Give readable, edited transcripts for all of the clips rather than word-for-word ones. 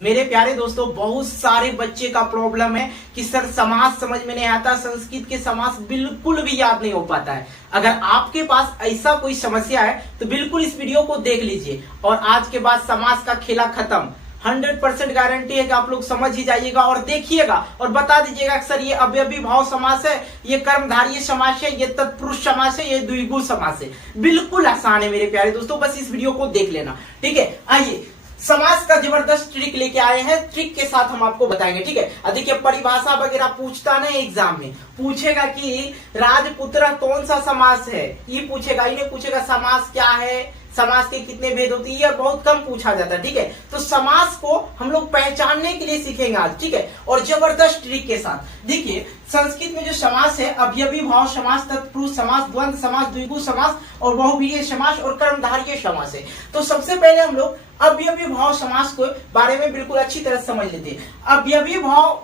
मेरे प्यारे दोस्तों, बहुत सारे बच्चे का प्रॉब्लम है कि सर समास समझ में नहीं आता, संस्कृत के समास बिल्कुल भी याद नहीं हो पाता है। अगर आपके पास ऐसा कोई समस्या है तो बिल्कुल इस वीडियो को देख लीजिए और आज के बाद समास का खेला खत्म। 100% गारंटी है कि आप लोग समझ ही जाइएगा और देखिएगा और बता दीजिएगा सर ये अव्ययी भाव समास है, ये कर्मधारय समास है, ये तत्पुरुष समास है, ये द्विगु समास है। बिल्कुल आसान है मेरे प्यारे दोस्तों, बस इस वीडियो को देख लेना। ठीक है, आइए समास का जबरदस्त ट्रिक लेके आए हैं। ट्रिक के साथ हम आपको बताएंगे। ठीक है, देखिए परिभाषा वगैरह पूछता ना एग्जाम में, पूछेगा कि राजपुत्र कौन सा समास है, ये पूछेगा। इन्हें पूछेगा समास क्या है, समास के कितने भेद होते हैं, ये बहुत कम पूछा जाता है। ठीक है, तो समास को हम लोग पहचानने के लिए सीखेंगे आज। ठीक है, और जबरदस्त ट्रिक के साथ। देखिए संस्कृत में जो समास है, अव्ययी भाव समास, तत्पुरुष समास, द्वंद्व समास, द्विगु समास और बहुव्रीहि समास और कर्मधारय समास है। तो सबसे पहले हम लोग अव्ययी भाव समास को बारे में बिल्कुल अच्छी तरह समझ लेते हैं। अव्ययी भाव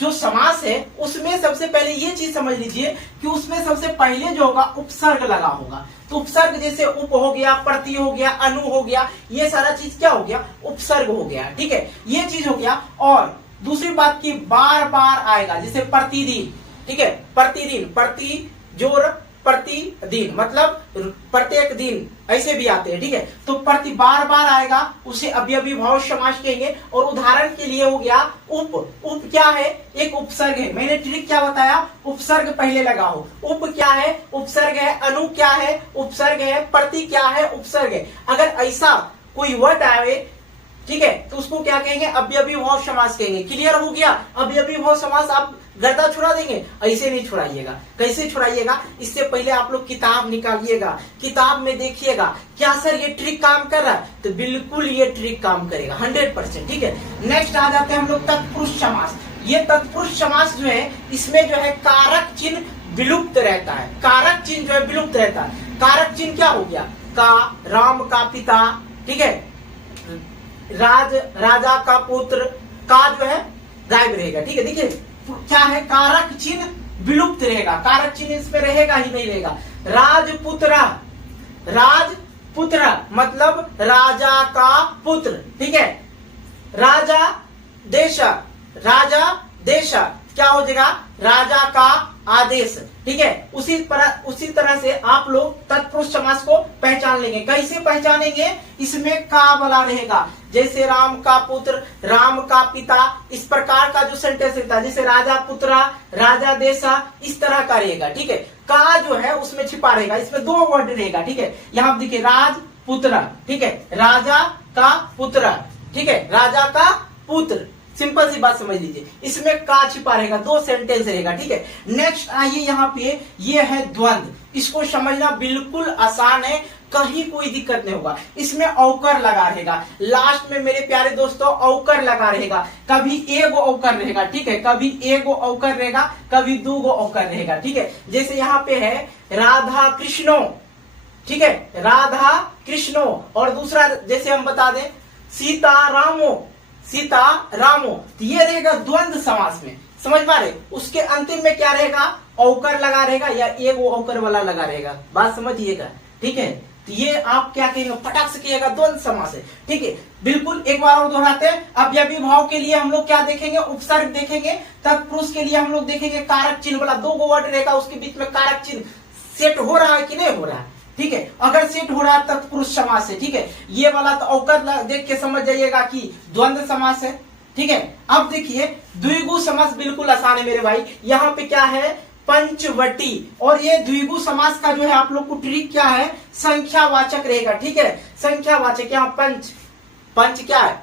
जो समास है उसमें सबसे पहले ये चीज समझ लीजिए कि उसमें सबसे पहले जो होगा उपसर्ग लगा होगा। तो उपसर्ग जैसे उप हो गया, प्रति हो गया, अनु हो गया, ये सारा चीज क्या हो गया, उपसर्ग हो गया। ठीक है, ये चीज हो गया। और दूसरी बात की बार बार आएगा, जैसे प्रतिदिन। ठीक है, प्रतिदिन, प्रति जोर प्रतिदिन मतलब प्रत्येक दिन, ऐसे भी आते हैं। ठीक है, तो प्रति बार बार आएगा, उसे अव्ययी भाव समास कहेंगे। और उदाहरण के लिए हो गया उप। उप क्या है, एक उपसर्ग है। मैंने ट्रिक क्या बताया, उपसर्ग पहले लगा हो। उप क्या है, उपसर्ग है। अनु क्या है, उपसर्ग है। प्रति क्या है, उपसर्ग है। अगर ऐसा कोई वर्ड आए, ठीक है, तो उसको क्या कहेंगे, अव्ययी भाव समास कहेंगे। क्लियर हो गया। अव्ययी भाव समास आप गर्दा छुड़ा देंगे, ऐसे नहीं छुड़ाइएगा। कैसे छुड़ाइएगा, इससे पहले आप लोग किताब निकालिएगा, किताब में देखिएगा क्या सर ये ट्रिक काम कर रहा है, तो बिल्कुल ये ट्रिक काम करेगा 100%। ठीक है, नेक्स्ट आ जाते हैं हम लोग तत्पुरुष समास। ये तत्पुरुष समास जो है, इसमें जो है कारक चिन्ह विलुप्त रहता है। कारक चिन्ह जो है विलुप्त रहता है। कारक चिन्ह क्या हो गया, का, राम का पिता, ठीक है, राजा का पुत्र, का जो है गायब रहेगा। ठीक है, देखिए क्या है, कारक चिन्ह विलुप्त रहेगा। कारक चिन्ह इसमें रहेगा ही नहीं रहेगा। राजपुत्र, राजपुत्र मतलब राजा का पुत्र। ठीक है, राजा देश, राजा देश क्या हो जाएगा, राजा का आदेश। ठीक है, उसी तरह से आप लोग तत्पुरुष समास को पहचान लेंगे। कैसे पहचानेंगे, इसमें का वाला रहेगा, जैसे राम का पुत्र, राम का पिता, इस प्रकार का जो सेंटेंस रहता है, जैसे राजा पुत्रा, राजा देशा, इस तरह का रहेगा। ठीक है, का जो है उसमें छिपा रहेगा, इसमें दो वर्ड रहेगा। ठीक है, यहाँ देखिए राज पुत्र, ठीक है, राजा का पुत्र, ठीक है, राजा का पुत्र, सिंपल सी बात समझ लीजिए। इसमें का छिपा रहेगा, दो सेंटेंस रहेगा। ठीक है, नेक्स्ट आइए यहाँ पे, ये है द्वंद्व। इसको समझना बिल्कुल आसान है, कहीं कोई दिक्कत नहीं होगा। इसमें औकर लगा रहेगा, लास्ट में मेरे प्यारे दोस्तों औकर लगा रहेगा। कभी एगो औकर रहेगा, ठीक है, कभी एगो औकर रहेगा, कभी दूगो औकर रहेगा। ठीक है, जैसे यहाँ पे है राधा कृष्णो, ठीक है, राधा कृष्णो। और दूसरा जैसे हम बता दें सीता रामो, सीता रामो, तो ये रहेगा द्वंद्व समास में। समझ पा रहे, उसके अंतिम में क्या रहेगा, औकर लगा रहेगा या एगो औकर वाला लगा रहेगा। बात समझिएगा। ठीक है, तो ये आप क्या कहेंगे, फटाक से कहिएगा, द्वंद्व समास है। ठीक है, बिल्कुल एक बार और दोहराते हैं। अव्ययी भाव के लिए हम लोग क्या देखेंगे, उपसर्ग देखेंगे। तत्पुरुष के लिए हम लोग देखेंगे कारक चिन्ह वाला, दो वर्ड रहेगा, उसके बीच में कारक चिन्ह सेट हो रहा है कि नहीं हो रहा है। ठीक है, अगर सेट हो रहा है तत्पुरुष समास है। ठीक है, ये वाला तो औकर देख के समझ जाइएगा कि द्वंद्व समास है। ठीक है, अब देखिए द्विगु समास बिल्कुल आसान है मेरे भाई। यहाँ पे क्या है, पंचवटी। और ये द्विगु समास का जो है आप लोग को ट्रिक क्या है, संख्यावाचक रहेगा। ठीक है, संख्यावाचक, यहाँ पंच, पंच क्या है,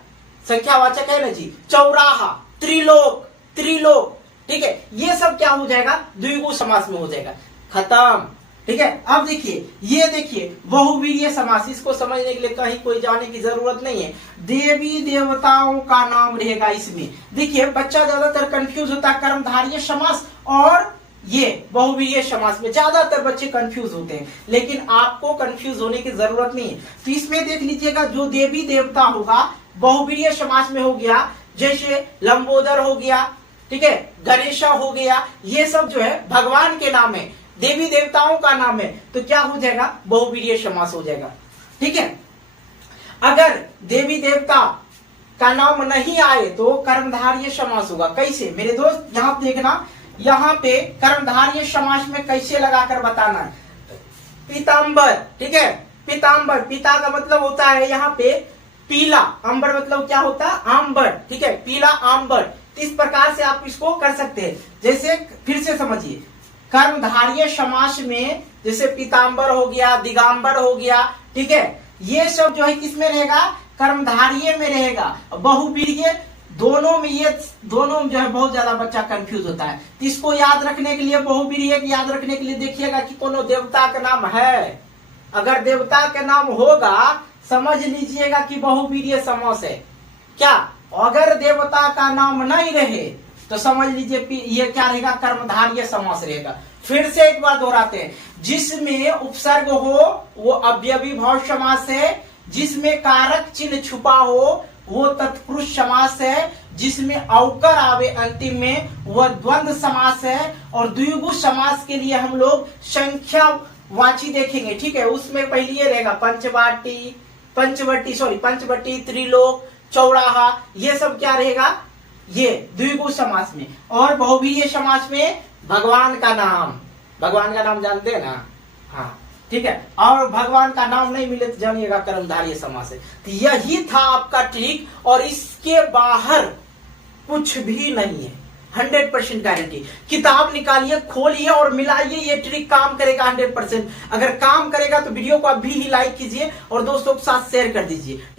संख्यावाचक है ना जी। चौराहा, त्रिलोक, त्रिलोक, ठीक है, ये सब क्या हो जाएगा, द्विगु समास में हो जाएगा। खत्म। ठीक है, अब देखिए, ये देखिए बहुव्रीहि समास, इसको समझने के लिए कहीं कोई जाने की जरूरत नहीं है। देवी देवताओं का नाम रहेगा इसमें। देखिए बच्चा ज्यादातर कंफ्यूज होता है कर्मधारय समास और ये बहुव्रीहि समास में, ज्यादातर बच्चे कंफ्यूज होते हैं, लेकिन आपको कंफ्यूज होने की जरूरत नहीं है। तो इसमें देख लीजिएगा, जो देवी देवता होगा बहुव्रीहि समास में हो गया, जैसे लंबोदर हो गया, ठीक है, गणेशा हो गया, ये सब जो है भगवान के नाम है, देवी देवताओं का नाम है, तो क्या हो जाएगा, बहुव्रीहि समास हो जाएगा। ठीक है, अगर देवी देवता का नाम नहीं आए तो कर्मधारय समास होगा। कैसे मेरे दोस्त, यहाँ देखना, यहाँ पे कर्मधारय समास में कैसे लगाकर बताना है। पीताम्बर, ठीक है, पीताम्बर, पिता का मतलब होता है यहाँ पे पीला, अंबर मतलब क्या होता है, आम्बर, ठीक है, पीला आम्बर। इस प्रकार से आप इसको कर सकते हैं। जैसे फिर से समझिए, कर्मधारय समास में जैसे पीताम्बर हो गया, दिगंबर हो गया, ठीक है, ये सब जो है किसमें रहेगा, कर्मधारय में रहेगा। बहुवीर्य दोनों में, ये दोनों में जो है बहुत ज्यादा बच्चा कंफ्यूज होता है। तो इसको याद रखने के लिए, बहुवीर्य याद रखने के लिए देखिएगा कि कोनो देवता का नाम है। अगर देवता का नाम होगा समझ लीजिएगा कि बहुवीर्य समास है। क्या अगर देवता का नाम नहीं रहे तो समझ लीजिए ये क्या रहेगा, कर्मधारय समास रहेगा। फिर से एक बार दोहराते हैं, जिसमें उपसर्ग हो वो अव्ययी भाव समास है, जिसमें कारक चिन्ह छुपा हो वो तत्पुरुष समास है, जिसमें अवकर आवे अंतिम में वह द्वंद्व समास है, और द्विगु समास के लिए हम लोग संख्यावाची देखेंगे, ठीक है। उसमें पहले ये रहेगा पंचवटी, त्रिलोक, चौराहा, ये सब क्या रहेगा, ये द्विगु समास में। और बहुवीर्य समास में भगवान का नाम जानते हैं ना, हाँ ठीक है। और भगवान का नाम नहीं मिले तो जानिएगा कर्मधारय समास है। तो यही था आपका ट्रिक, और इसके बाहर कुछ भी नहीं है, 100% गारंटी। किताब निकालिए, खोलिए और मिलाइए, ये ट्रिक काम करेगा 100%। अगर काम करेगा तो वीडियो को अभी ही लाइक कीजिए और दोस्तों के साथ शेयर कर दीजिए।